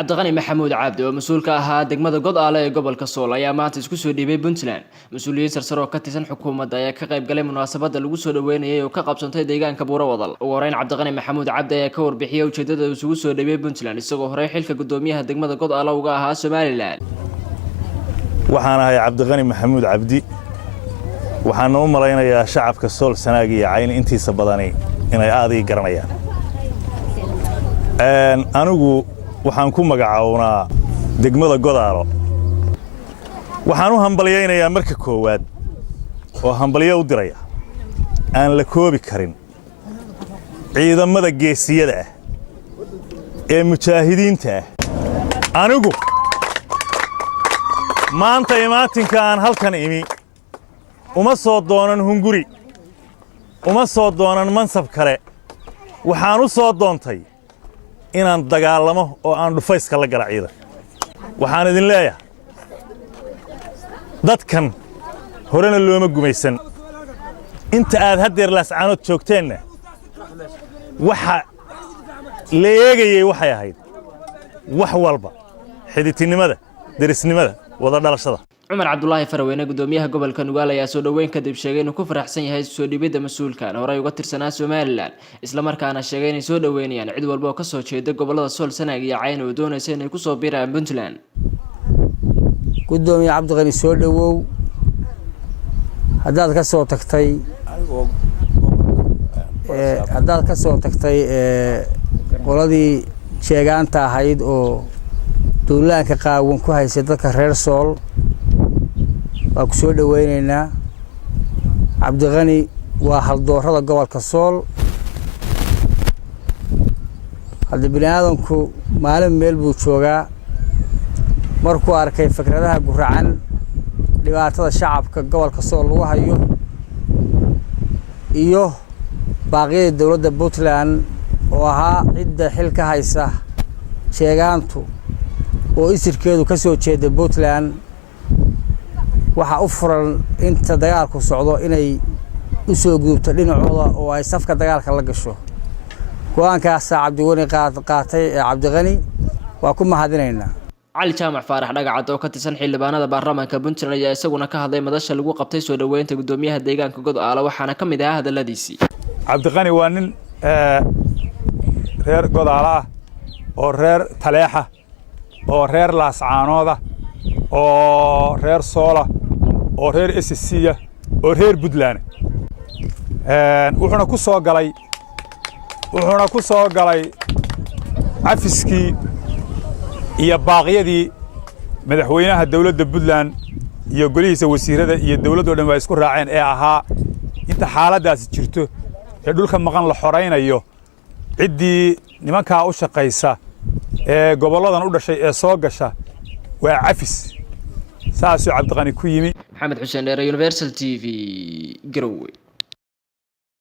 cabdiqani maxamuud cabdi oo mas'uul ka ahaa degmada Godaale ee gobolka Sool ayaa maanta isku soo dhiibay Puntland. Mas'uuliyiin sarsare oo ka tirsan xukuumadda ayaa ka qayb galay munaasabadda lagu soo dhaweynayay oo ka qabsantay deegaanka Buurawadal. Ugu horeyn cabdiqani maxamuud cabdi ayaa ka warbixiyay ujeedada uu isugu soo dhiibay Puntland isagoo horey xilka gudoomiyaha degmada Godaale uga ahaa Somaliland. waxaan ahay cabdiqani maxamuud cabdi waxaan u malaynayaa shacabka Sool Sanaag iyo Cayn intiisa badani inay aad ii garanayaan. anigu waxaan ku magacawnaa degmada Godaalo. waxaan u hambaliyaynayaa marka koowaad oo hambaliyo u diraya aan la koobi karin ciidamada geesiyada ah ee mujaahidiinta ah. anigu maanta imaatinka aan halkan imi uma soo doonan hunguri uma soo doonan mansab kale waxaan u soo doontay inaan dagaalamo oo aan dhufayska la gala ciidan. waxaan idin leeyahay dadkan horena looma gumaysan inta aad haddeer laascaanood joogteenna waxa la eegayay waxay ahayd wax walba xidhiidhnimada derisnimada wada dhalashada. Cumar Cabdullaahi Faraweyne gudoomiyaha gobolka Nugaal ayaa soo dhaweyn kadib sheegay inuu ku faraxsan yahay soo dhibida mas'uulkan horey uga tirsanaa Somaliland isla markaana sheegay inay soo dhaweynayaan cid walba oo ka soo jeeda gobolada Sool Sanaag iyo Cayn oo doonaysa inay ku soo biiraan Puntland. gudoomiyaha cabdiqani soo dhawow haddaad ka soo tagtay qoladii sheegaanta ahayd oo duulaanka qaawan ku haysay dadka reer Sool waa ku soo dhaweynaynaa. cabdiqani waa haldoorada gobolka Sool. hadda bini'aadanku maalin meel buu joogaa markuu arkay fikradaha guracan dhibaatada shacabka gobolka Sool lagu hayo iyo baaqyada dawladda Puntland oo ahaa cidda xil ka haysa sheegaantu oo isirkeedu ka soo jeeda Puntland waxa u furan inta dagaalku socdo inay u soo gudubto dhinacooda oo ay safka dagaalka la gasho. go'aankaas cabdiwani qaatay cabdiqani waa ku mahadinaynaa. cali jaamac faarax dhagacad oo ka tirsan xildhibaanada baarlamaanka Puntland ayaa isaguna ka hadlay madasha lagu qabtay soo dhaweynta gudoomiyaha deegaanka Godaale waxaana ka mid ah hadaladiisii. cabdiqani waa nin reer Godaale ah oo reer Taleexa oo reer Laascaanooda oo reer Soola oo reer SSC oo reer Puntland wuxuuna ku soo galay cafiskii iyo baaqyadii madaxweynaha dawladda Puntland iyo golihiisa wasiirada iyo dawladda dhan waa isku raaceen ee ahaa inta xaaladaas jirto ee dhulka maqan la xoreynayo ciddii nimanka u shaqeysa ee goboladan u dhashay ee soo gasha waa cafis saasoo cabdiqani ku yimi. Maxamed Xuseen Dheere Universal TV Garowe.